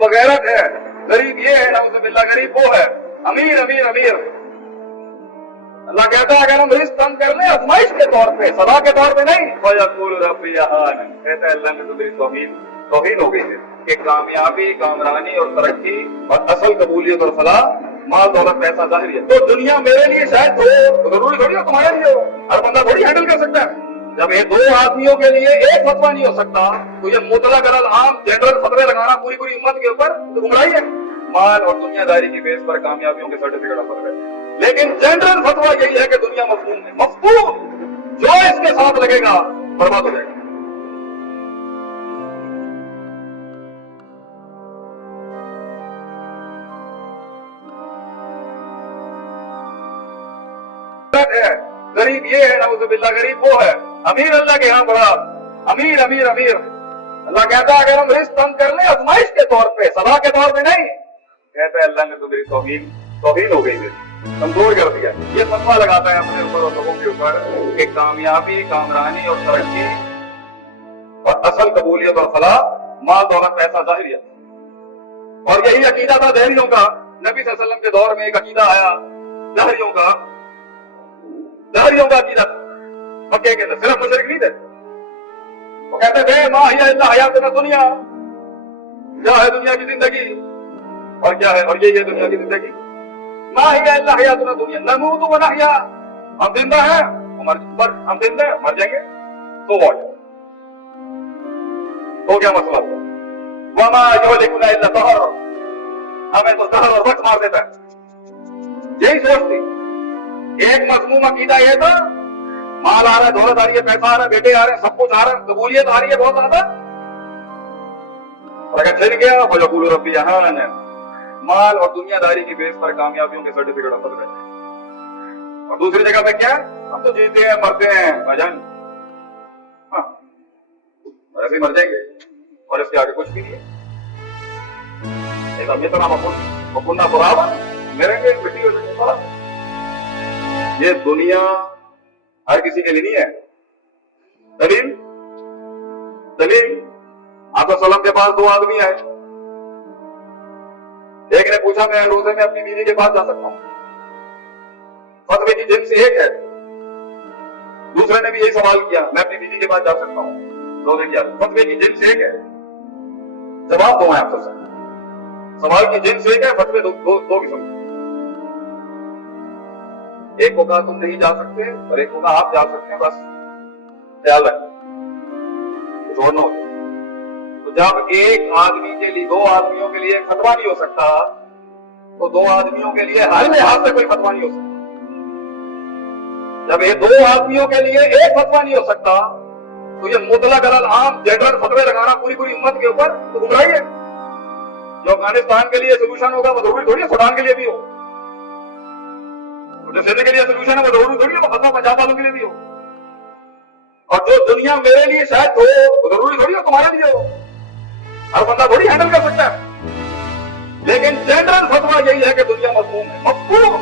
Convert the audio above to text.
बगैरत है, गरीब ये है, नाउज़ुबिल्लाह गरीब वो है, अमीर अमीर अमीर। अल्लाह कहता है अगर हम रिस्क कम कर ले आजमाइश के तौर पे, सदा के तौर पे नहीं, फयक़ूलु रब्बी अहानन, कहता है अल्लाह ने तो मेरी तौहीन हो गई है कि कामयाबी, कामरानी और तरक्की और असल कबूलियत और फलाह माल दौलत पैसा ज़ाहिर है। तो दुनिया मेरे लिए शायद हो, जरूरी थोड़ी हो तुम्हारे लिए हो, हर बंदा थोड़ी हैंडल कर सकता है। जब ये दो आदमियों के लिए एक फतवा नहीं हो सकता तो ये मुतलक अलल आम जनरल फतवे लगाना पूरी पूरी उम्मत के ऊपर तो गुमराही है। माल और दुनियादारी की बेस पर कामयाबियों के सर्टिफिकेट ऑफर है, लेकिन जनरल फतवा यही है कि दुनिया मफहूम है, मफहूम जो इसके साथ लगेगा बर्बाद हो जाएगा। है गरीब ये है, नाउज़ुबिल्लाह गरीब वो है, अमीर अल्लाह के यहाँ बड़ा, अमीर अमीर अमीर। अल्लाह कहता है अगर हम रिस्क कम कर ले आजमाइश के तौर पे, सदा के तौर पे नहीं, कहता है अल्लाह ने तो मेरी तौहीन हो गई है, कमजोर कर दिया। ये फतवा लगाता है अपने ऊपर और लोगों के ऊपर कि कामयाबी, कामरानी और तरक्की और असल कबूलियत और फलाह माल दौलत पैसा ज़ाहिर है। और यही अकीदा था दहरियों का। नबी सल्लल्लाहु अलैहि वसल्लम के दौर में एक अकीदा आया दहरियों का अकीदा मक्के के अंदर, सिर्फ मुशरिक नहीं थे। वो कहते थे मा हिया इल्ला हयातुना दुनिया, क्या है दुनिया की जिंदगी और क्या है, और यही है दुनिया की जिंदगी। मा हिया इल्ला हयातुना दुनिया नमूतु व नहया, हम जिंदा हैं हम जिंदा हैं मर जाएंगे, तो व्हाट, तो क्या मसला हुआ। वमा युहलिकुना इल्ला दहर, हमें तो दहर और वक्त मार देता है, यही सोच थी। एक मजमूम अकीदा ये था माल आ रहा है, दौलत आ रही है, पैसा आ रहा है, बेटे आ रहे हैं, सब कुछ आ रहा है, कबूलियत आ रही है बहुत ज्यादा, और अगर छिड़ गया फयक़ूलु रब्बी अहानन, माल और दुनियादारी की बेस पर कामयाबियों के सर्टिफिकेट हासिल करते। और दूसरी जगह पे क्या, हम तो जीते हैं मरते हैं भाईजान, हाँ ऐसे ही मर जाएंगे और इसके आगे कुछ भी नहीं है। वकुन्ना तुराबा, मरेंगे मिट्टी हो जाएंगे। ये दुनिया हर किसी के लिए नहीं है। दलील आपका सलम के पास दो आदमी आए, एक ने पूछा मैं रोजे में अपनी बीवी के पास जा सकता हूं, फतवे की जिन्स एक है। दूसरे ने भी यही सवाल किया मैं अपनी बीवी के पास जा सकता हूं रोजे की, फतवे की जिन्स एक है। जवाब दो है आपसे, सवाल की जिन्स एक है, फतवे दो किस्म के। एक को कहा तुम नहीं जा सकते और एक को कहा आप जा सकते हैं, बस ख्याल रखें कुछ और ना हो। तो जब एक आदमी के लिए, दो आदमियों के लिए फतवा नहीं हो सकता तो दो आदमियों के लिए हर लिहाज से कोई फतवा नहीं हो सकता। जब ये दो आदमियों के लिए एक फतवा नहीं हो सकता तो ये मुतलक अलल आम जनरल फतवे लगाना पूरी पूरी उम्मत के ऊपर तो गुमराही है। जो अफगानिस्तान के लिए सोल्यूशन होगा वो जरूरी थोड़ी है सूडान के लिए भी हो, जो सिंध के लिए सोल्यूशन है वो जरूरी थोड़ी है वो फतवा पंजाब वालों के लिए भी हो, और जो दुनिया मेरे लिए शायद हो वो जरूरी थोड़ी है तुम्हारे लिए हो, हर बंदा थोड़ी हैंडल कर सकता है। लेकिन जनरल फतवा यही है कि दुनिया मफहूम है, मफहूम